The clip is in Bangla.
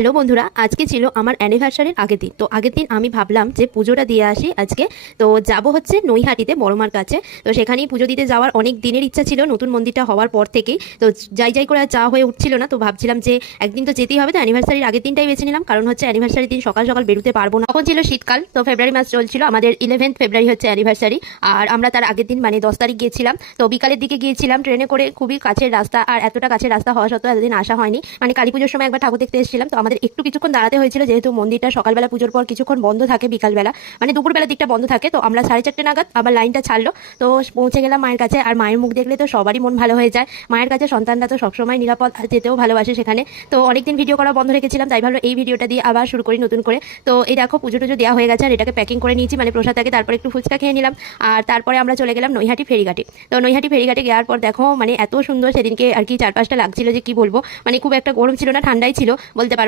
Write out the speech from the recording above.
হ্যালো বন্ধুরা, আজকে ছিল আমার অ্যানিভার্সারির আগের দিন। তো আগের দিন আমি ভাবলাম যে পুজোটা দিয়ে আসি আজকে। তো যাব হচ্ছে নৈহাটিতে বড়মার কাছে। তো সেখানেই পুজো দিতে যাওয়ার অনেক দিনের ইচ্ছা ছিল, নতুন মন্দিরটা হওয়ার পর থেকেই। তো যাই যাই করে আর যাওয়া হয়ে উঠছিল না। তো ভাবছিলাম যে একদিন তো যেতেই হবে, তো অ্যানিভার্সারির আগের দিনটাই বেছে নিলাম, কারণ হচ্ছে অ্যানিভার্সারির দিন সকাল সকাল বেরোতে পারবো না। তখন ছিল শীতকাল, তো ফেব্রুয়ারি মাস চলছিল, আমাদের 11 ফেব্রুয়ারি হচ্ছে অ্যানিভার্সারি। আর আমরা তার আগের দিন মানে 10 তারিখ গিয়েছিলাম। তো বিকালের দিকে গিয়েছিলাম ট্রেনে করে, খুবই কাছের রাস্তা। আর এতটা কাছের রাস্তা হওয়া সত্ত্বেও এতদিন আসা হয়নি, মানে কালী পুজোর সময় একবার ঠাকুর দেখতে এসেছিলাম। তো আমাদের কিছুক্ষণ দাঁড়াতে হয়েছিল, যেহেতু মন্দিরটা সকালবেলা পুজোর পর কিছুক্ষণ বন্ধ থাকে, বিকালবেলা মানে দুপুরবেলার দিকটা বন্ধ থাকে। তো আমরা 4:30 নাগাদ আবার লাইনটা ছাড়লো। তো পৌঁছে গেলাম মায়ের কাছে। আর মায়ের মুখ দেখলে তো সবারই মন ভালো হয়ে যায়। মায়ের কাছে সন্তানরা তো সবসময় নিরাপদ, যেতেও ভালোবাসে সেখানে। তো অনেকদিন ভিডিও করা বন্ধ রেখেছিলাম, তাই ভাবলো এই ভিডিওটা দিয়ে আবার শুরু করি নতুন করে। তো এই দেখো পুজো টুজো দেওয়া হয়ে গেছে, আর এটাকে প্যাকিং করে নিয়েছি, মানে প্রসাদটাকে। তারপর একটু ফুচকা খেয়ে নিলাম। আর তারপরে আমরা চলে গেলাম নৈহাটি ফেরিঘাটে। তো নৈহাটি ফেরিঘাটে যাওয়ার পর দেখো মানে এত সুন্দর সেদিনকে আর কি চারপাশটা লাগছিল যে কি বলবো, মানে খুব একটা গরম ছিল না, ঠান্ডাই ছিল বলতে পারো।